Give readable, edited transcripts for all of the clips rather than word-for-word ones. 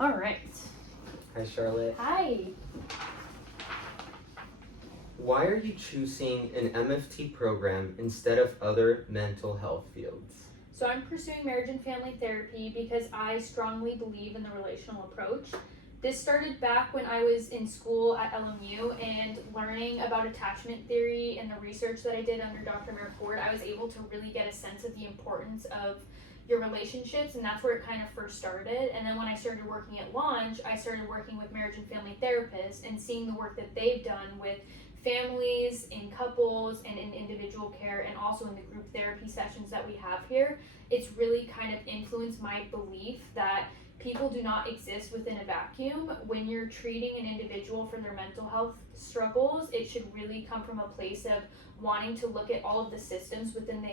All right. Hi, Charlotte. Hi. Why are you choosing an MFT program instead of other mental health fields? So I'm pursuing marriage and family therapy because I strongly believe in the relational approach. This started back when I was in school at LMU and learning about attachment theory and the research that I did under Dr. Ford. I was able to really get a sense of the importance of your relationships, and that's where it kind of first started. And then when I started working at Launch, I started working with marriage and family therapists and seeing the work that they've done with families, in couples, and in individual care, and also in the group therapy sessions that we have here. It's really kind of influenced my belief that people do not exist within a vacuum. When you're treating an individual for their mental health struggles, it should really come from a place of wanting to look at all of the systems within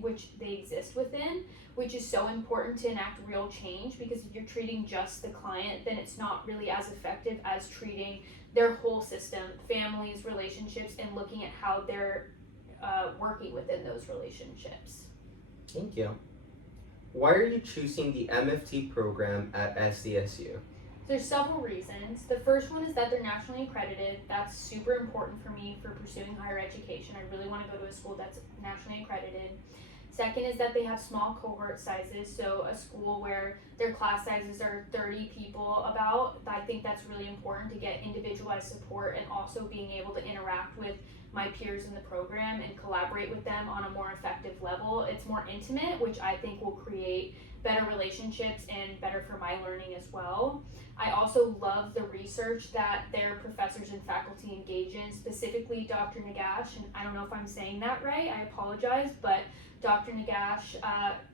which they exist within, which is so important to enact real change, because if you're treating just the client, then it's not really as effective as treating their whole system, families, relationships, and looking at how they're working within those relationships. Thank you. Why are you choosing the MFT program at SDSU? There's several reasons. The first one is that they're nationally accredited. That's super important for me for pursuing higher education. I really want to go to a school that's nationally accredited. Second is that they have small cohort sizes, so a school where their class sizes are 30 people about. I think that's really important to get individualized support and also being able to interact with my peers in the program and collaborate with them on a more effective level. It's more intimate, which I think will create better relationships and better for my learning as well. I also love the research that their professors and faculty engage in, specifically Dr. Nagash, and I don't know if I'm saying that right, I apologize, but Dr. Nagash,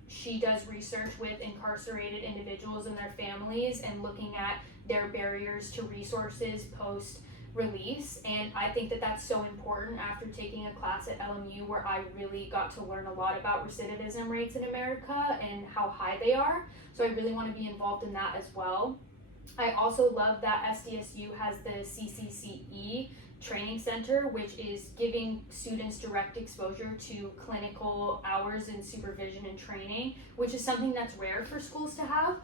she does research with incarcerated individuals and their families and looking at their barriers to resources post-release. And I think that that's so important after taking a class at LMU where I really got to learn a lot about recidivism rates in America and how high they are. So I really want to be involved in that as well. I also love that SDSU has the CCCE training center, which is giving students direct exposure to clinical hours and supervision and training, which is something that's rare for schools to have.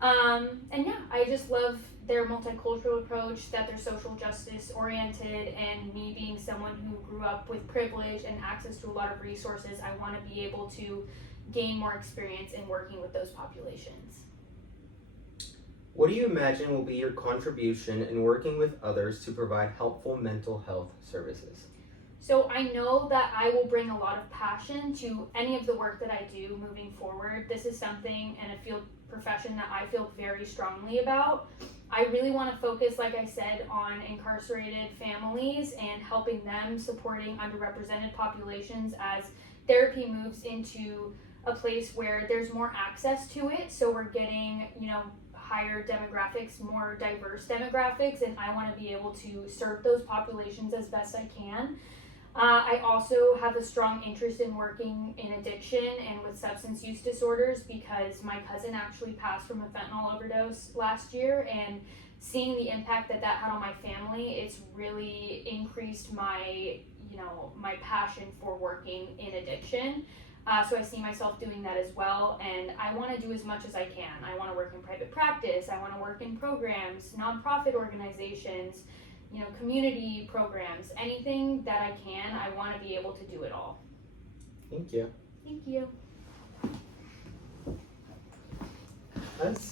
And yeah, I just love their multicultural approach, that they're social justice oriented, and me being someone who grew up with privilege and access to a lot of resources, I want to be able to gain more experience in working with those populations. What do you imagine will be your contribution in working with others to provide helpful mental health services? So I know that I will bring a lot of passion to any of the work that I do moving forward. This is something and a field profession that I feel very strongly about. I really want to focus, like I said, on incarcerated families and helping them, supporting underrepresented populations as therapy moves into a place where there's more access to it. So we're getting, higher demographics, more diverse demographics, and I want to be able to serve those populations as best I can. I also have a strong interest in working in addiction and with substance use disorders because my cousin actually passed from a fentanyl overdose last year, and seeing the impact that had on my family, it's really increased my my passion for working in addiction. So I see myself doing that as well, and I want to do as much as I can. I want to work in private practice, I want to work in programs, nonprofit organizations, community programs, anything that I can. I want to be able to do it all. Thank you. Thank you. That's it.